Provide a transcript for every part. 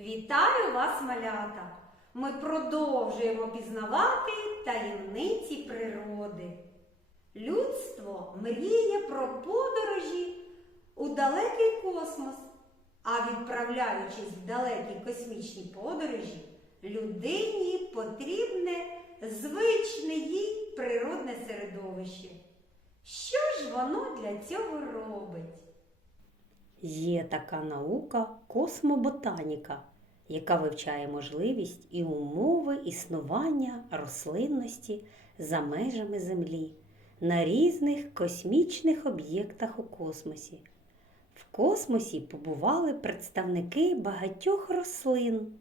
Вітаю вас, малята! Ми продовжуємо пізнавати таємниці природи. Людство мріє про подорожі у далекий космос, а відправляючись в далекі космічні подорожі, людині потрібне звичне їй природне середовище. Що ж воно для цього робить? Є така наука космоботаніка, яка вивчає можливість і умови існування рослинності за межами Землі на різних космічних об'єктах у космосі. В космосі побували представники багатьох рослин.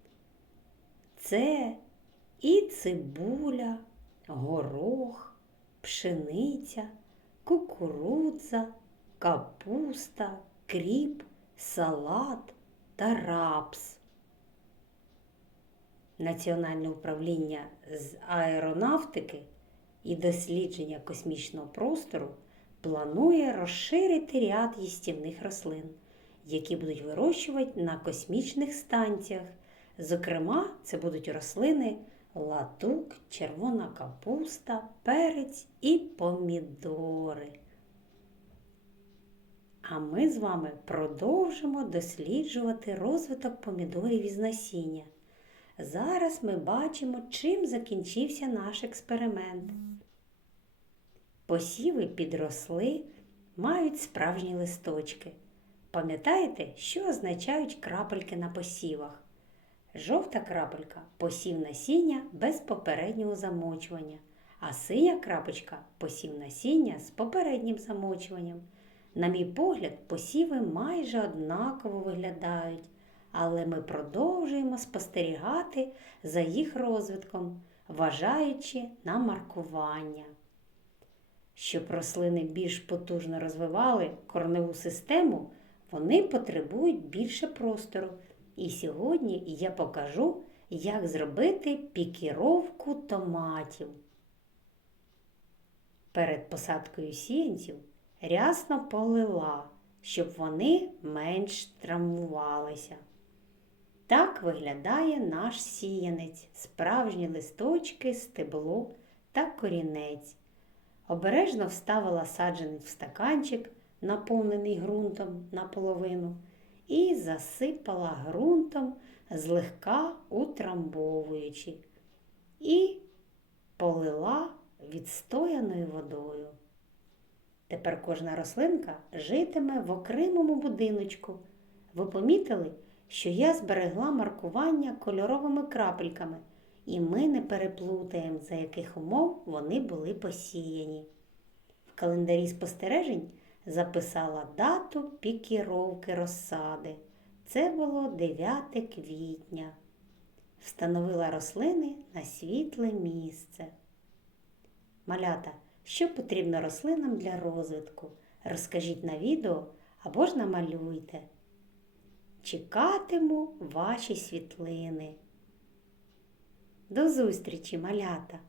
Це і цибуля, горох, пшениця, кукурудза, капуста, кріп, салат та рапс. Національне управління з аеронавтики і дослідження космічного простору планує розширити ряд їстівних рослин, які будуть вирощувати на космічних станціях. Зокрема, це будуть рослини латук, червона капуста, перець і помідори. А ми з вами продовжимо досліджувати розвиток помідорів із насіння. Зараз ми бачимо, чим закінчився наш експеримент. Посіви підросли, мають справжні листочки. Пам'ятаєте, що означають крапельки на посівах? Жовта крапелька посів насіння без попереднього замочування, а синя крапочка посів насіння з попереднім замочуванням. На мій погляд, посіви майже однаково виглядають, але ми продовжуємо спостерігати за їх розвитком, вважаючи на маркування. Щоб рослини більш потужно розвивали корневу систему, вони потребують більше простору. І сьогодні я покажу, як зробити пікіровку томатів. Перед посадкою сіянців рясно полила, щоб вони менш травмувалися. Так виглядає наш сіянець, справжні листочки, стебло та корінець. Обережно вставила саджанець в стаканчик, наповнений ґрунтом наполовину, і засипала ґрунтом, злегка утрамбовуючи, і полила відстояною водою. Тепер кожна рослинка житиме в окремому будиночку. Ви помітили, що я зберегла маркування кольоровими крапельками, і ми не переплутаємо, за яких умов вони були посіяні. В календарі спостережень записала дату пікіровки розсади. Це було 9 квітня. Встановила рослини на світле місце. Малята, що потрібно рослинам для розвитку? Розкажіть на відео або ж намалюйте. Чекатиму ваші світлини. До зустрічі, малята!